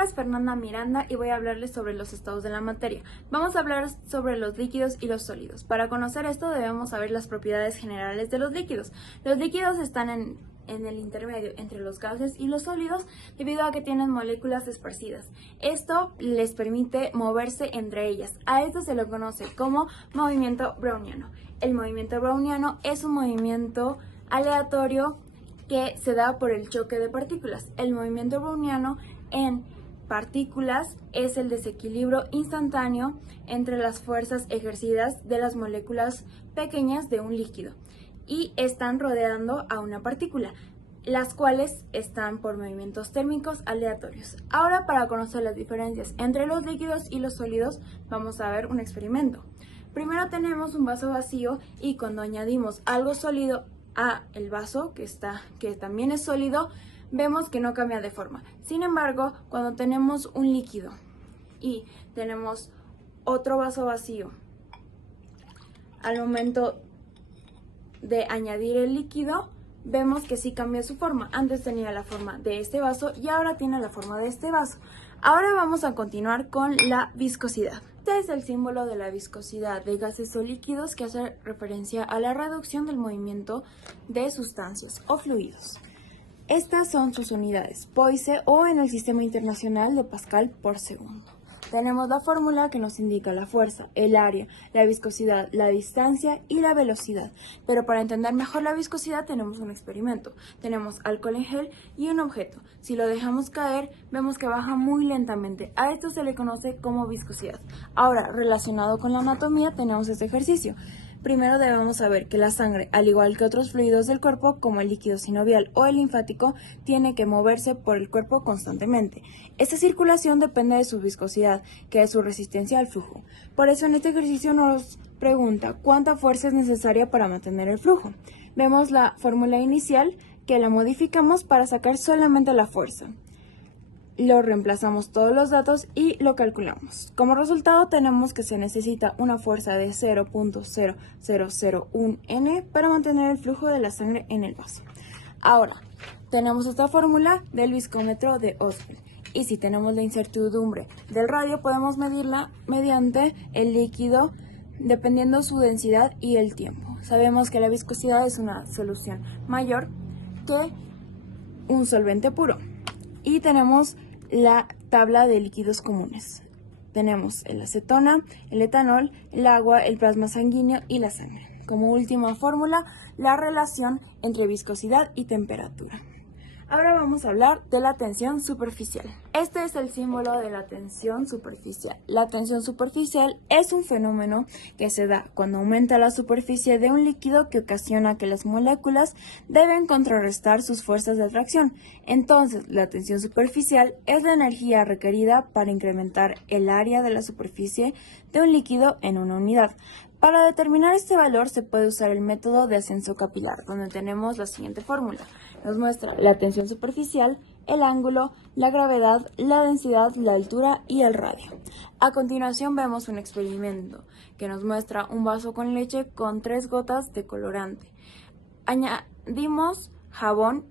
nombre es Fernanda Miranda y voy a hablarles sobre los estados de la materia. Vamos a hablar sobre los líquidos y los sólidos. Para conocer esto debemos saber las propiedades generales de los líquidos. Los líquidos están en el intermedio entre los gases y los sólidos debido a que tienen moléculas esparcidas. Esto les permite moverse entre ellas. A esto se lo conoce como movimiento browniano. El movimiento browniano es un movimiento aleatorio que se da por el choque de partículas. El movimiento browniano en partículas es el desequilibrio instantáneo entre las fuerzas ejercidas de las moléculas pequeñas de un líquido y están rodeando a una partícula, las cuales están por movimientos térmicos aleatorios. Ahora, para conocer las diferencias entre los líquidos y los sólidos, vamos a ver un experimento. Primero tenemos un vaso vacío y cuando añadimos algo sólido a el vaso que también es sólido, vemos que no cambia de forma. Sin embargo, cuando tenemos un líquido y tenemos otro vaso vacío, al momento de añadir el líquido, vemos que sí cambia su forma. Antes tenía la forma de este vaso y ahora tiene la forma de este vaso. Ahora vamos a continuar con la viscosidad. Este es el símbolo de la viscosidad de gases o líquidos que hace referencia a la reducción del movimiento de sustancias o fluidos. Estas son sus unidades, Poise o en el Sistema Internacional de Pascal por segundo. Tenemos la fórmula que nos indica la fuerza, el área, la viscosidad, la distancia y la velocidad. Pero para entender mejor la viscosidad tenemos un experimento. Tenemos alcohol en gel y un objeto. Si lo dejamos caer, vemos que baja muy lentamente. A esto se le conoce como viscosidad. Ahora, relacionado con la anatomía, tenemos este ejercicio. Primero debemos saber que la sangre, al igual que otros fluidos del cuerpo, como el líquido sinovial o el linfático, tiene que moverse por el cuerpo constantemente. Esta circulación depende de su viscosidad, que es su resistencia al flujo. Por eso en este ejercicio nos pregunta cuánta fuerza es necesaria para mantener el flujo. Vemos la fórmula inicial que la modificamos para sacar solamente la fuerza. Lo reemplazamos todos los datos y lo calculamos. Como resultado tenemos que se necesita una fuerza de 0.0001 N para mantener el flujo de la sangre en el vaso. Ahora, tenemos esta fórmula del viscómetro de Oswald. Y si tenemos la incertidumbre del radio, podemos medirla mediante el líquido dependiendo su densidad y el tiempo. Sabemos que la viscosidad es una solución mayor que un solvente puro. Y tenemos la tabla de líquidos comunes. Tenemos el acetona, el etanol, el agua, el plasma sanguíneo y la sangre. Como última fórmula, la relación entre viscosidad y temperatura. Ahora vamos a hablar de la tensión superficial. Este es el símbolo de la tensión superficial. La tensión superficial es un fenómeno que se da cuando aumenta la superficie de un líquido que ocasiona que las moléculas deben contrarrestar sus fuerzas de atracción. Entonces, la tensión superficial es la energía requerida para incrementar el área de la superficie de un líquido en una unidad. Para determinar este valor se puede usar el método de ascenso capilar, donde tenemos la siguiente fórmula. Nos muestra la tensión superficial, el ángulo, la gravedad, la densidad, la altura y el radio. A continuación vemos un experimento que nos muestra un vaso con leche con 3 gotas de colorante. Añadimos jabón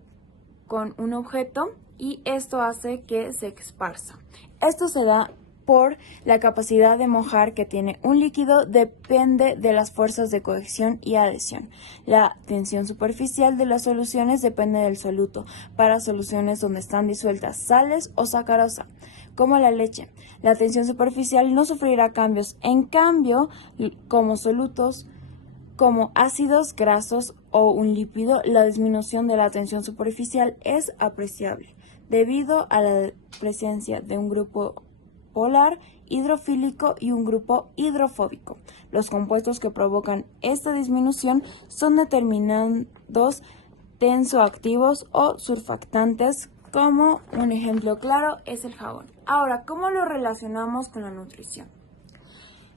con un objeto y esto hace que se esparza. Esto se da por la capacidad de mojar que tiene un líquido depende de las fuerzas de cohesión y adhesión. La tensión superficial de las soluciones depende del soluto, para soluciones donde están disueltas sales o sacarosa, como la leche. La tensión superficial no sufrirá cambios, en cambio, como solutos, como ácidos grasos o un lípido, la disminución de la tensión superficial es apreciable, debido a la presencia de un grupo polar hidrofílico y un grupo hidrofóbico. Los compuestos que provocan esta disminución son determinados tensoactivos o surfactantes, como un ejemplo claro es el jabón. Ahora, ¿cómo lo relacionamos con la nutrición?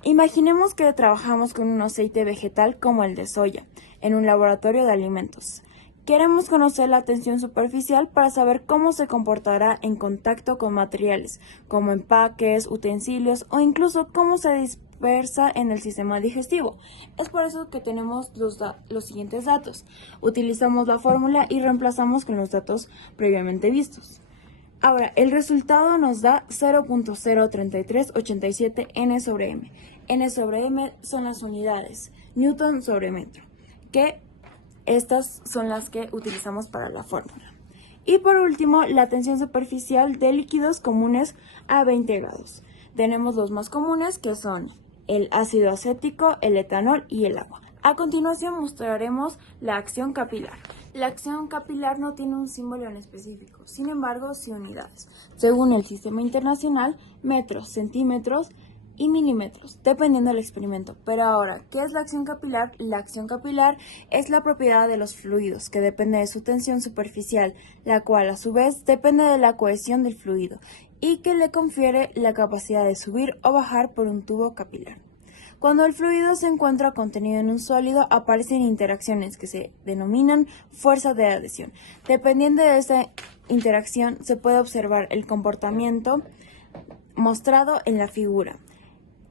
Imaginemos que trabajamos con un aceite vegetal como el de soya en un laboratorio de alimentos. Queremos conocer la tensión superficial para saber cómo se comportará en contacto con materiales, como empaques, utensilios o incluso cómo se dispersa en el sistema digestivo. Es por eso que tenemos los siguientes datos. Utilizamos la fórmula y reemplazamos con los datos previamente vistos. Ahora, el resultado nos da 0.03387 n sobre m. N sobre m son las unidades, Newton sobre metro, que estas son las que utilizamos para la fórmula. Y por último, la tensión superficial de líquidos comunes a 20 grados. Tenemos los más comunes, que son el ácido acético, el etanol y el agua. A continuación mostraremos la acción capilar. La acción capilar no tiene un símbolo en específico, sin embargo, sí unidades. Según el sistema internacional, metros, centímetros y milímetros, dependiendo del experimento. Pero ahora, ¿qué es la acción capilar? La acción capilar es la propiedad de los fluidos, que depende de su tensión superficial, la cual a su vez depende de la cohesión del fluido, y que le confiere la capacidad de subir o bajar por un tubo capilar. Cuando el fluido se encuentra contenido en un sólido, aparecen interacciones que se denominan fuerzas de adhesión. Dependiendo de esa interacción, se puede observar el comportamiento mostrado en la figura.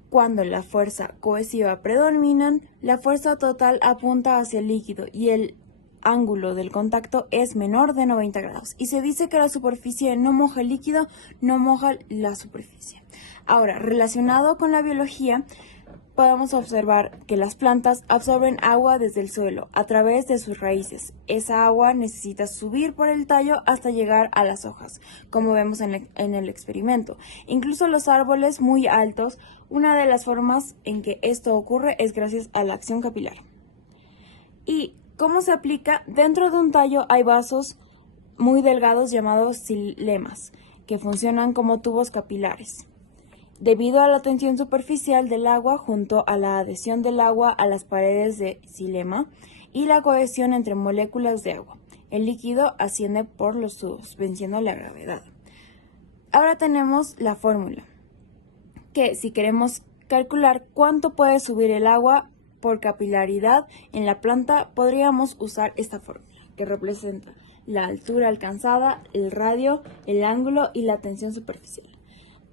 Cuando la fuerza cohesiva predomina, la fuerza total apunta hacia el líquido y el ángulo del contacto es menor de 90 grados. Y se dice que la superficie no moja el líquido, no moja la superficie. Ahora, relacionado con la biología, podemos observar que las plantas absorben agua desde el suelo a través de sus raíces. Esa agua necesita subir por el tallo hasta llegar a las hojas, como vemos en el experimento. Incluso los árboles muy altos, una de las formas en que esto ocurre es gracias a la acción capilar. ¿Y cómo se aplica? Dentro de un tallo hay vasos muy delgados llamados xilemas, que funcionan como tubos capilares. Debido a la tensión superficial del agua junto a la adhesión del agua a las paredes de xilema y la cohesión entre moléculas de agua, el líquido asciende por los tubos, venciendo la gravedad. Ahora tenemos la fórmula, que si queremos calcular cuánto puede subir el agua por capilaridad en la planta, podríamos usar esta fórmula, que representa la altura alcanzada, el radio, el ángulo y la tensión superficial.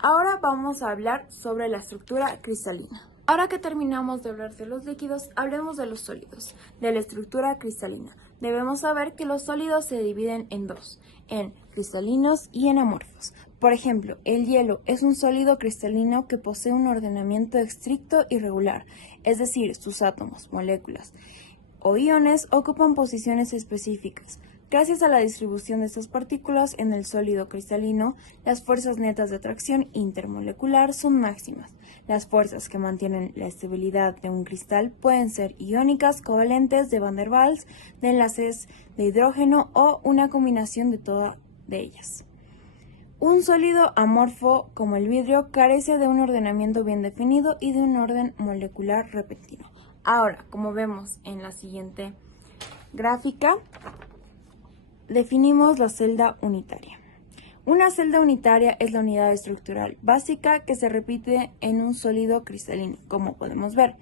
Ahora vamos a hablar sobre la estructura cristalina. Ahora que terminamos de hablar de los líquidos, hablemos de los sólidos, de la estructura cristalina. Debemos saber que los sólidos se dividen en dos, en cristalinos y en amorfos. Por ejemplo, el hielo es un sólido cristalino que posee un ordenamiento estricto y regular, es decir, sus átomos, moléculas o iones ocupan posiciones específicas. Gracias a la distribución de estas partículas en el sólido cristalino, las fuerzas netas de atracción intermolecular son máximas. Las fuerzas que mantienen la estabilidad de un cristal pueden ser iónicas, covalentes, de Van der Waals, de enlaces de hidrógeno o una combinación de todas de ellas. Un sólido amorfo como el vidrio carece de un ordenamiento bien definido y de un orden molecular repentino. Ahora, como vemos en la siguiente gráfica, definimos la celda unitaria. Una celda unitaria es la unidad estructural básica que se repite en un sólido cristalino, como podemos ver.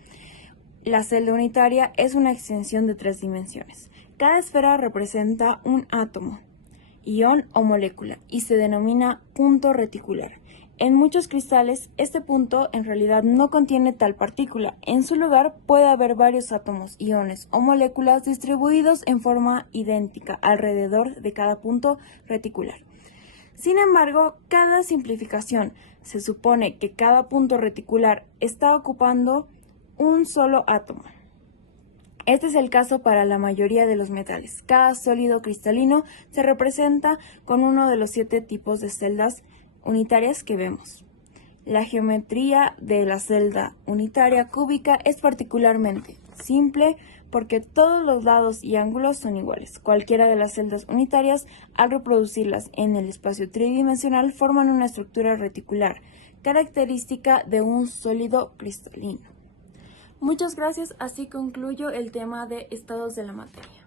La celda unitaria es una extensión de 3 dimensiones. Cada esfera representa un átomo, ion o molécula y se denomina punto reticular. En muchos cristales, este punto en realidad no contiene tal partícula. En su lugar puede haber varios átomos, iones o moléculas distribuidos en forma idéntica alrededor de cada punto reticular. Sin embargo, cada simplificación se supone que cada punto reticular está ocupando un solo átomo. Este es el caso para la mayoría de los metales. Cada sólido cristalino se representa con uno de los 7 tipos de celdas unitarias que vemos. La geometría de la celda unitaria cúbica es particularmente simple porque todos los lados y ángulos son iguales. Cualquiera de las celdas unitarias, al reproducirlas en el espacio tridimensional, forman una estructura reticular, característica de un sólido cristalino. Muchas gracias, así concluyo el tema de estados de la materia.